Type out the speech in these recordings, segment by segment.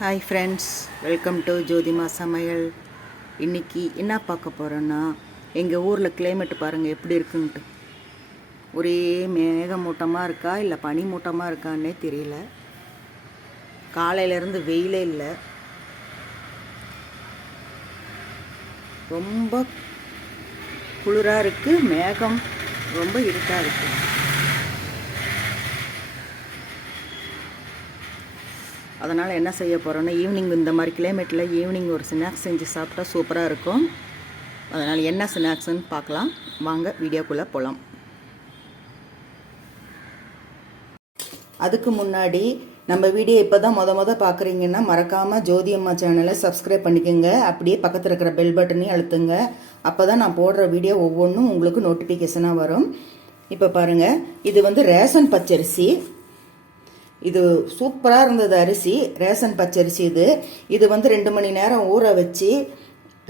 Hi friends, welcome to ஜோதிமா சமையல். இன்றைக்கி என்ன பார்க்க போகிறோன்னா, எங்கள் ஊரில் கிளைமேட் பாருங்கள் எப்படி இருக்குன்ட்டு. ஒரே மேகமூட்டமாக இருக்கா இல்லை பனிமூட்டமாக இருக்கான்னே தெரியல. காலையிலேருந்து வெயிலே இல்லை, ரொம்ப குளிராக இருக்குது. மேகம் ரொம்ப இருட்டாக இருக்குது. அதனால் என்ன செய்ய போகிறோன்னா, ஈவினிங் இந்த மாதிரி கிளைமேட்டில் ஈவினிங் ஒரு ஸ்நாக்ஸ் செஞ்சு சாப்பிட்டா சூப்பராக இருக்கும். அதனால் என்ன ஸ்நாக்ஸ்ன்னு பார்க்கலாம் வாங்க, வீடியோக்குள்ளே போகலாம். அதுக்கு முன்னாடி நம்ம வீடியோ இப்போ தான் பார்க்குறீங்கன்னா மறக்காமல் ஜோதி அம்மா சேனலை சப்ஸ்கிரைப் பண்ணிக்கோங்க. அப்படியே பக்கத்தில் இருக்கிற பெல் பட்டனையும் அழுத்துங்க. அப்போ தான் நான் போடுற வீடியோ ஒவ்வொன்றும் உங்களுக்கு நோட்டிஃபிகேஷனாக வரும். இப்போ பாருங்கள், இது ரேஷன் பச்சரிசி. இது சூப்பராக இருந்தது அரிசி, ரேஷன் பச்சரிசி. இது 2 மணி நேரம் ஊற வச்சு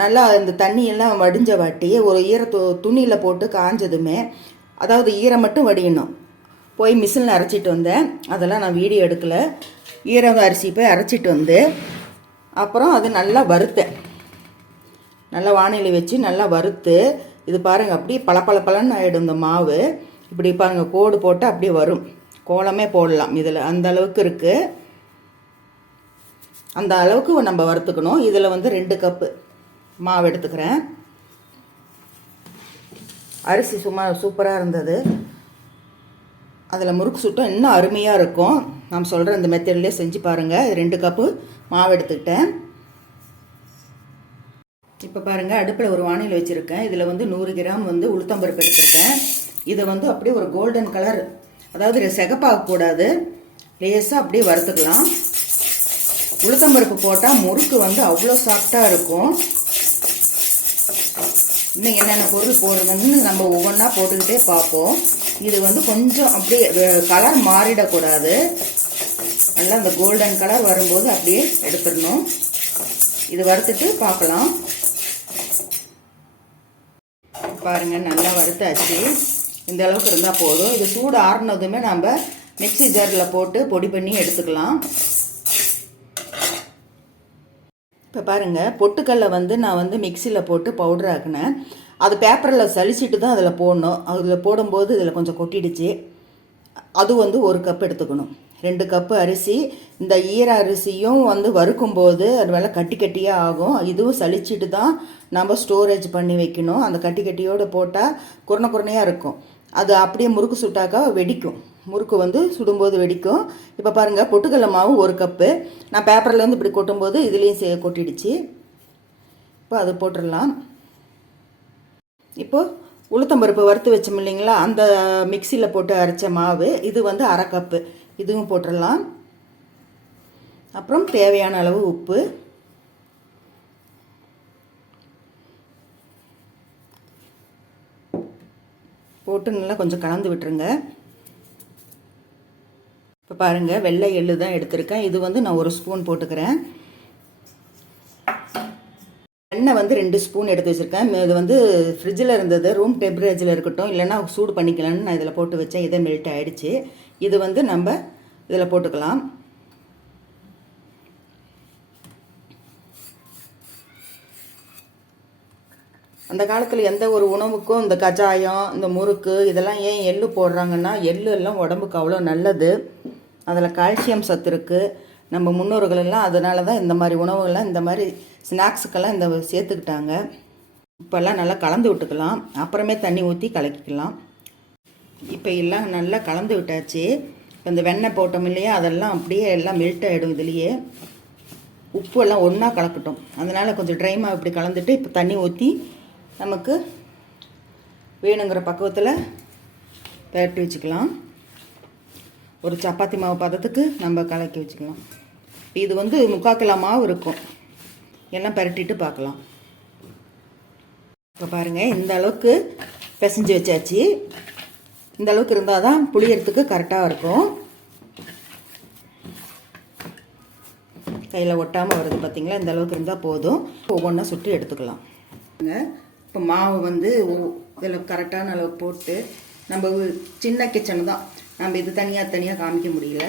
நல்லா இந்த தண்ணியெல்லாம் வடிஞ்ச வாட்டி ஒரு துணியில் போட்டு காஞ்சதுமே, அதாவது ஈரம் மட்டும் வடியணும். போய் மிஷினில் அரைச்சிட்டு வந்தேன். அதெல்லாம் நான் வீடியோ எடுக்கலை. ஈரம் அரிசி போய் அரைச்சிட்டு வந்து அப்புறம் அது நல்லா வறுத்தேன். நல்லா வானிலை வச்சு நல்லா வறுத்து, இது பாருங்கள் அப்படியே பளபளன்னு ஆகிடும் இந்த மாவு. இப்படி பாருங்கள், கோடு போட்டு அப்படியே வரும். கோலமே போடலாம் இதில், அந்த அளவுக்கு இருக்குது. அந்த அளவுக்கு நம்ம வறுத்துக்கணும். இதில் 2 கப்பு மாவு எடுத்துக்கிறேன். அரிசி சூப்பராக இருந்தது. அதில் முறுக்கு சுட்டம் இன்னும் அருமையாக இருக்கும். நான் சொல்கிற இந்த மெத்தட்லேயே செஞ்சு பாருங்கள். 2 கப்பு மாவு எடுத்துக்கிட்டேன். இப்போ பாருங்கள், அடுப்பில் ஒரு வானிலை வச்சுருக்கேன். இதில் 100 கிராம் உளுத்தம்பருப்பு எடுத்துருக்கேன். இதை அப்படியே ஒரு கோல்டன் கலர், அதாவது சிகப்பாகக்கூடாது, லேசாக அப்படியே வறுத்துக்கலாம். உளுத்தம்பருப்பு போட்டால் முறுக்கு அவ்வளோ சாஃப்டாக இருக்கும். இன்னும் என்னென்ன பொருள் போடுறதுன்னு நம்ம ஒவ்வொன்றா போட்டுக்கிட்டே பார்ப்போம். இது கொஞ்சம் அப்படியே கலர் மாறிடக்கூடாது. நல்லா அந்த கோல்டன் கலர் வரும்போது அப்படியே எடுத்துடணும். இது வறுத்துட்டு பார்க்கலாம். பாருங்கள், நல்லா வறுத்தாச்சு. இந்த அளவுக்கு இருந்தால் போதும். இது சூடு ஆறுனதுமே நம்ம மிக்ஸி ஜாரில் போட்டு பொடி பண்ணி எடுத்துக்கலாம். இப்போ பாருங்கள், பொட்டுக்கல்லை நான் மிக்சியில் போட்டு பவுடர் ஆக்கினேன். அது பேப்பரில் சலிச்சிட்டு தான் அதில் போடணும். அதில் போடும்போது இதில் கொஞ்சம் கொட்டிடுச்சு. அது 1 கப் எடுத்துக்கணும். 2 கப்பு அரிசி. இந்த ஈர அரிசியும் வறுக்கும்போது அது மேலே கட்டி கட்டியாக ஆகும். இதுவும் சலிச்சிட்டு தான் நம்ம ஸ்டோரேஜ் பண்ணி வைக்கணும். அந்த கட்டி கட்டியோடு போட்டால் குறையாக இருக்கும். அது அப்படியே முறுக்கு சுட்டாக்கா வெடிக்கும். முறுக்கு சுடும்போது வெடிக்கும். இப்போ பாருங்கள், பொட்டுக்கடலை மாவு 1 கப்பு. நான் பேப்பரில் இப்படி கொட்டும்போது இதுலேயும் கொட்டிடுச்சு. இப்போ அது போட்டுடலாம். இப்போது உளுத்தம்பருப்பு வறுத்து வச்சோம் இல்லைங்களா, அந்த மிக்சியில் போட்டு அரைச்ச மாவு இது 1/2 கப்பு. இதுவும் போட்டுடலாம். அப்புறம் தேவையான அளவு உப்பு. போட்டு நல்லா கொஞ்சம் கலந்து விட்டுருங்க. இப்போ பாருங்கள், வெள்ளை எள்ளு தான் எடுத்திருக்கேன். இது நான் 1 ஸ்பூன் போட்டுக்கிறேன். எண்ணெய் 2 ஸ்பூன் எடுத்து வச்சுருக்கேன். இது ஃப்ரிட்ஜில் இருந்தது, ரூம் டெம்பரேச்சரில் இருக்கட்டும், இல்லைன்னா சூடு பண்ணிக்கலான்னு நான் இதில் போட்டு வச்சேன். இதே மெல்ட் ஆகிடுச்சு. இது நம்ம இதில் போட்டுக்கலாம். அந்த காலத்தில் எந்த ஒரு உணவுக்கும் இந்த கஜாயம், இந்த முறுக்கு இதெல்லாம் ஏன் எள்ளு போடுறாங்கன்னா, எள்ளு எல்லாம் உடம்புக்கு அவ்வளோ நல்லது. அதில் கால்சியம் சத்து இருக்குது. நம்ம முன்னோர்கள் எல்லாம் அதனால தான் இந்த மாதிரி உணவுகள்லாம், இந்த மாதிரி ஸ்நாக்ஸுக்கெல்லாம் இந்த சேர்த்துக்கிட்டாங்க. இப்போல்லாம் நல்லா கலந்து விட்டுக்கலாம். அப்புறமே தண்ணி ஊற்றி கலக்கிக்கலாம். இப்போ எல்லாம் நல்லா கலந்து விட்டாச்சு. இப்போ இந்த வெண்ணெய் போட்டோம் இல்லையா, அதெல்லாம் அப்படியே எல்லாம் மெல்ட் ஆகிடும். இதுலேயே உப்பு எல்லாம் ஒன்றா கலக்கட்டும். அதனால் கொஞ்சம் ட்ரைமாக இப்படி கலந்துட்டு இப்போ தண்ணி ஊற்றி நமக்கு வேணுங்கிற பக்குவத்தில் பெரட்டி வச்சுக்கலாம். ஒரு சப்பாத்தி மாவு பதத்துக்கு நம்ம கலக்கி வச்சுக்கலாம். இது 3/4 கிலோ மாவு இருக்கும். எல்லாம் பெரட்டிட்டு பார்க்கலாம். இப்போ பாருங்கள், இந்த அளவுக்கு பிசைஞ்சு வச்சாச்சு. இந்த அளவுக்கு இருந்தால் தான் புளியறதுக்கு கரெக்டாக இருக்கும். கையில் ஒட்டாமல் வருது பார்த்தீங்களா? இந்த அளவுக்கு இருந்தால் போதும். ஒவ்வொன்றா சுட்டு எடுத்துக்கலாம். இப்போ மாவு இதில் கரெக்டான அளவு போட்டு, நம்ம சின்ன கிச்சன் தான், நம்ம இது தனியாக காமிக்க முடியல.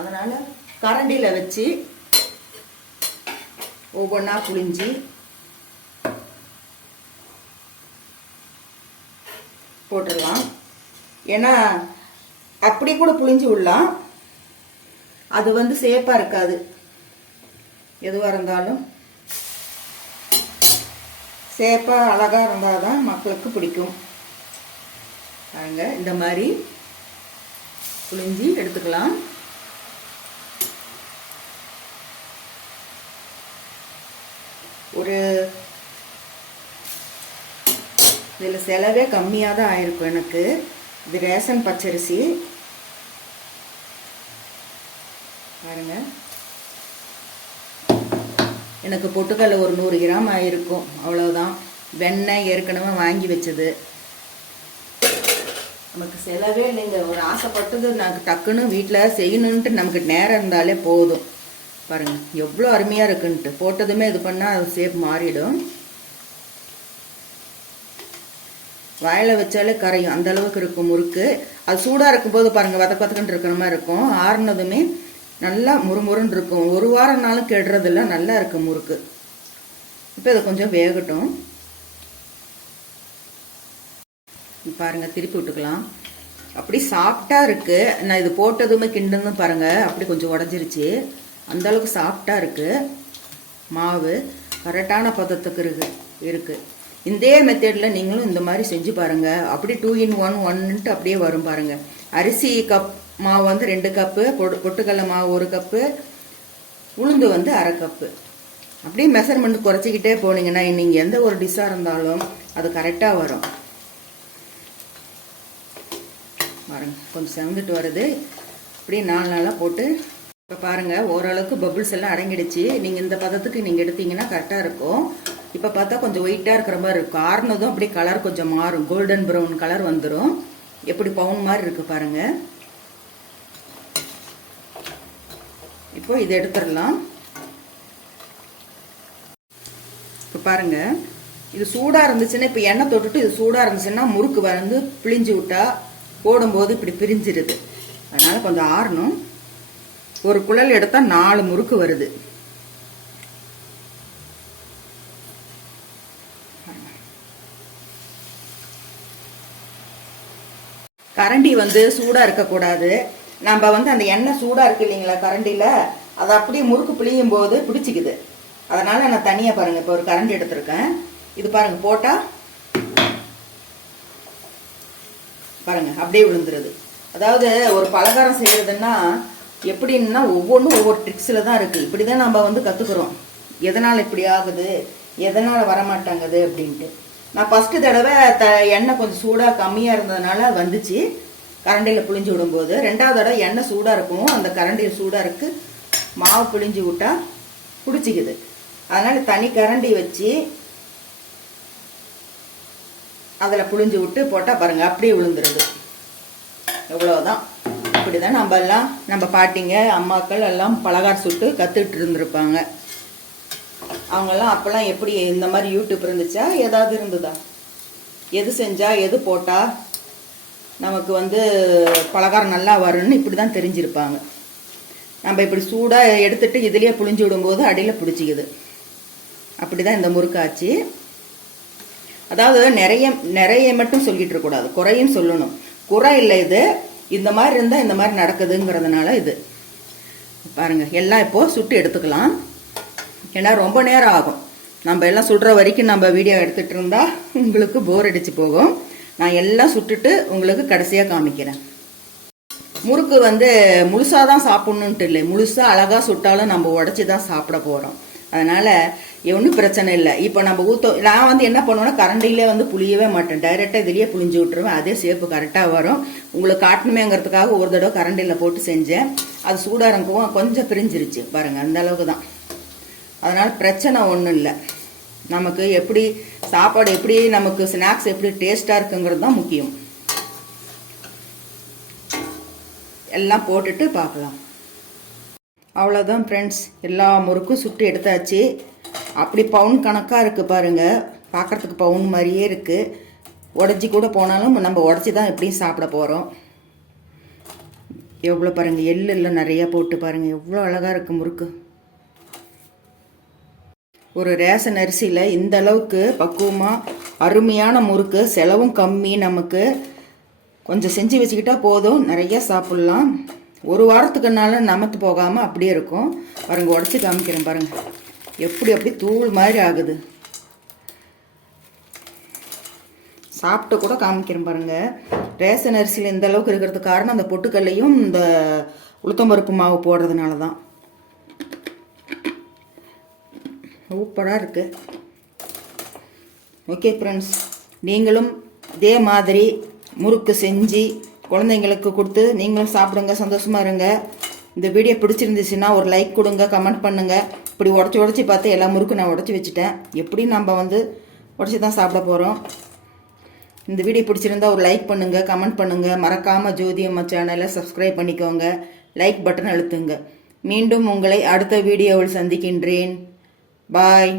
அதனால் கரண்டியில் வச்சு ஒவ்வொன்றா புழிஞ்சி போட்டுடலாம். ஏன்னா அப்படி கூட புழிஞ்சு விடலாம், அது வந்து சேஃபாக இருக்காது. எதுவாக இருந்தாலும் சேஃபாக அழகாக இருந்தால் தான் மக்களுக்கு பிடிக்கும். பாருங்க, இந்த மாதிரி புழிஞ்சி எடுத்துக்கலாம். ஒரு இதில் செலவே கம்மியாக தான் ஆயிருக்கும் எனக்கு. இது ரேஷன் பச்சரிசி பாருங்க. எனக்கு பொட்டுக்கடலை ஒரு 100 கிராம் ஆயிருக்கும், அவ்வளோதான். வெண்ணெய் ஏற்கனவே வாங்கி வச்சது. நமக்கு செலவே இல்லைங்க. ஒரு ஆசைப்பட்டது நாங்கள் டக்குன்னு வீட்டில் செய்யணுன்ட்டு நமக்கு நேரம் இருந்தாலே போதும். பாருங்க எவ்வளோ அருமையாக இருக்குன்ட்டு. போட்டதுமே இது பண்ணால் அது ஷேப் மாறிடும். வாயில் வச்சாலே கரையும், அந்த அளவுக்கு இருக்கும் முறுக்கு. அது சூடாக இருக்கும்போது பாருங்கள் வதக்கத்துக்குன்னு இருக்கிற மாதிரி இருக்கும். ஆறுனதுமே நல்லா முறுமுறுன்னு இருக்கும். ஒரு வாரம்னாலும் கெடுறதில்ல, நல்லா இருக்கும் முறுக்கு. இப்போ இதை கொஞ்சம் வேகட்டும். பாருங்க, திருப்பி விட்டுக்கலாம். அப்படி சாஃப்டாக இருக்கு. நான் இது போட்டதுமே கிண்டுன்னு பாருங்க, அப்படி கொஞ்சம் உடஞ்சிருச்சு. அந்த அளவுக்கு சாஃப்டாக இருக்கு மாவு. கரெக்டான பதத்துக்கு இருக்கு. இதே மெத்தடில் நீங்களும் இந்த மாதிரி செஞ்சு பாருங்க. அப்படி 2 in 1 அப்படியே வரும் பாருங்க. அரிசி கப் மாவு வந்து 2 கப்பு, பொட்டுக்கடலை மாவு 1 கப்பு, உளுந்து வந்து 1/2 கப்பு. அப்படியே மெஷர்மெண்ட் குறைச்சிக்கிட்டே போனீங்கன்னா நீங்கள் எந்த ஒரு டிஷ்ஷாக இருந்தாலும் அது கரெக்டாக வரும். பாருங்க, கொஞ்சம் செவந்துட்டு வருது. அப்படியே 4 நாளாக போட்டு இப்போ பாருங்கள் ஓரளவுக்கு பபுள்ஸ் எல்லாம் அடங்கிடுச்சு. நீங்கள் இந்த பதத்துக்கு நீங்கள் எடுத்தீங்கன்னா கரெக்டாக இருக்கும். இப்போ பார்த்தா கொஞ்சம் ஒயிட்டாக இருக்கிற மாதிரி இருக்கும். ஆறுனதும் அப்படியே கலர் கொஞ்சம் மாறும், கோல்டன் ப்ரௌன் கலர் வந்துடும். எப்படி பவுன் மாதிரி இருக்கு பாருங்க. இப்போ இதை எடுத்துடலாம். இப்போ பாருங்க, இது சூடாக இருந்துச்சுன்னா, இப்போ எண்ணெய் தொட்டுட்டு இது சூடாக இருந்துச்சுன்னா முறுக்கு வந்து பிழிஞ்சு விட்டா போடும்போது இப்படி பிரிஞ்சிருது. அதனால கொஞ்சம் ஆறணும். ஒரு குழல் எடுத்தால் 4 முறுக்கு வருது. கரண்டி வந்து சூடாக இருக்கக்கூடாது. நம்ம வந்து அந்த எண்ணெய் சூடாக இருக்கு இல்லைங்களா கரண்டியில், அதை அப்படியே முறுக்கு பிழியும் போது பிடிச்சிக்குது. அதனால நான் தனியாக பாருங்கள் இப்போ ஒரு கரண்டி எடுத்திருக்கேன். இது பாருங்கள் போட்டால் பாருங்க அப்படியே விழுந்துருது. அதாவது ஒரு பலகாரம் செய்யறதுன்னா எப்படின்னா ஒவ்வொன்றும் ஒவ்வொரு ட்ரிக்ஸில் தான் இருக்குது. இப்படி தான் நம்ம வந்து கற்றுக்குறோம். எதனால் இப்படி ஆகுது, எதனால் வரமாட்டாங்குது அப்படின்ட்டு. நான் ஃபஸ்ட்டு தடவை எண்ணெய் கொஞ்சம் சூடாக கம்மியாக இருந்ததுனால அது வந்துச்சு கரண்டியில் புழிஞ்சு விடும்போது. 2வது தடவை எண்ணெய் சூடாக இருக்கும், அந்த கரண்டியில் சூடாக இருக்குது, மாவு புழிஞ்சு விட்டால் பிடிச்சிக்குது. அதனால் தனி கரண்டி வச்சு அதில் புழிஞ்சு விட்டு போட்டால் பாருங்கள் அப்படியே விழுந்துருது. எவ்வளோதான். இப்படி தான் நம்ம பாட்டிங்க அம்மாக்கள் எல்லாம் பலகாரம் சுட்டு கற்றுக்கிட்டு இருந்திருப்பாங்க. அவங்கெல்லாம் அப்போல்லாம் எப்படி இந்த மாதிரி யூடியூப் இருந்துச்சா, ஏதாவது இருந்ததா? எது செஞ்சால் எது போட்டால் நமக்கு வந்து பலகாரம் நல்லா வரும்னு இப்படி தான் தெரிஞ்சிருப்பாங்க. நம்ம இப்படி சூடாக எடுத்துட்டு இதுலேயே புழிஞ்சு விடும்போது அடியில் பிடிச்சிக்குது. அப்படி தான் இந்த முறுக்காச்சு. அதாவது நிறைய மட்டும் சொல்லிட்டு இருக்கக்கூடாது, குறையும் சொல்லணும். குறை இல்லை, இது இந்த மாதிரி இருந்தால் இந்த மாதிரி நடக்குதுங்கிறதுனால இது பாருங்க. எல்லாம் இப்போ சுட்டு எடுத்துக்கலாம். ஏன்னா ரொம்ப நேரம் ஆகும். நம்ம எல்லாம் சுடுற வரைக்கும் நம்ம வீடியோ எடுத்துகிட்டு இருந்தால் உங்களுக்கு போர் அடிச்சு போகும். நான் எல்லாம் சுட்டுட்டு உங்களுக்கு கடைசியாக காமிக்கிறேன். முறுக்கு வந்து முழுசாக தான் சாப்பிட்ணுன்ட்டு இல்லை, முழுசாக அழகாக சுட்டாலும் நம்ம உடச்சி தான் சாப்பிட போகிறோம். அதனால் ஒன்றும் பிரச்சனை இல்லை. இப்போ நம்ம நான் வந்து என்ன பண்ணுவேன்னா கரண்டிலே வந்து புளியவே மாட்டேன், டைரெக்டாக இதுலேயே புளிஞ்சு விட்டுருவேன். அதே ஷேப்பு கரெக்டாக வரும். உங்களுக்கு காட்டணுமேங்கிறதுக்காக ஒரு தடவை கரண்டியில் போட்டு செஞ்சேன். அது சூடாக இருக்கும், கொஞ்சம் பிரிஞ்சிருச்சு பாருங்கள், அந்த அளவுக்கு தான். அதனால் பிரச்சனை ஒன்றும் இல்லை. நமக்கு எப்படி சாப்பாடு, எப்படி நமக்கு ஸ்நாக்ஸ் எப்படி டேஸ்ட்டாக இருக்குங்கிறது தான் முக்கியம். எல்லாம் போட்டுட்டு பார்க்கலாம். அவ்வளோதான் ஃப்ரெண்ட்ஸ், எல்லா முறுக்கும் சுட்டு எடுத்தாச்சு. அப்படி பவுன் கணக்காக இருக்குது பாருங்கள், பார்க்குறதுக்கு பவுன் மாதிரியே இருக்குது. உடஞ்சி கூட போனாலும் நம்ம உடச்சி தான் எப்படியும் சாப்பிட போகிறோம். எவ்வளோ பாருங்கள், எள்ளு எல்லாம் நிறையா போட்டு பாருங்கள், எவ்வளோ அழகாக இருக்குது முறுக்கு. ஒரு ரேஷன் அரிசியில் இந்த அளவுக்கு பக்குவமாக அருமையான முறுக்கு, செலவும் கம்மி. நமக்கு கொஞ்சம் செஞ்சு வச்சுக்கிட்டா போதும், நிறைய சாப்பிட்லாம். ஒரு வாரத்துக்குனால நமத்து போகாமல் அப்படியே இருக்கும். பாருங்கள், உடச்சி காமிக்கிறேன் பாருங்கள், எப்படி தூள் மாதிரி ஆகுது. சாப்பிட்டு கூட காமிக்கிறேன் பாருங்கள். ரேஷன் அரிசியில் இந்த அளவுக்கு இருக்கிறதுக்கு காரணம் அந்த பொட்டுக்கல்லையும் இந்த உளுத்தம்பருப்பு மாவு போடுறதுனால தான். சூப்பராக இருக்குது. ஓகே ஃப்ரெண்ட்ஸ், நீங்களும் இதே மாதிரி முறுக்கு செஞ்சு குழந்தைங்களுக்கு கொடுத்து நீங்களும் சாப்பிடுங்க, சந்தோஷமாக இருங்க. இந்த வீடியோ பிடிச்சிருந்துச்சுன்னா ஒரு லைக் கொடுங்க, கமெண்ட் பண்ணுங்கள். இப்படி உடச்சி பார்த்து எல்லா முறுக்கும் நான் உடச்சி வச்சுட்டேன். எப்படியும் நம்ம உடச்சி தான் சாப்பிட போகிறோம். இந்த வீடியோ பிடிச்சிருந்தா ஒரு லைக் பண்ணுங்கள், கமெண்ட் பண்ணுங்கள். மறக்காமல் ஜோதி அம்மா சேனலை சப்ஸ்கிரைப் பண்ணிக்கோங்க, லைக் பட்டன் அழுத்துங்க. மீண்டும் உங்களை அடுத்த வீடியோவில் சந்திக்கின்றேன். பாய்.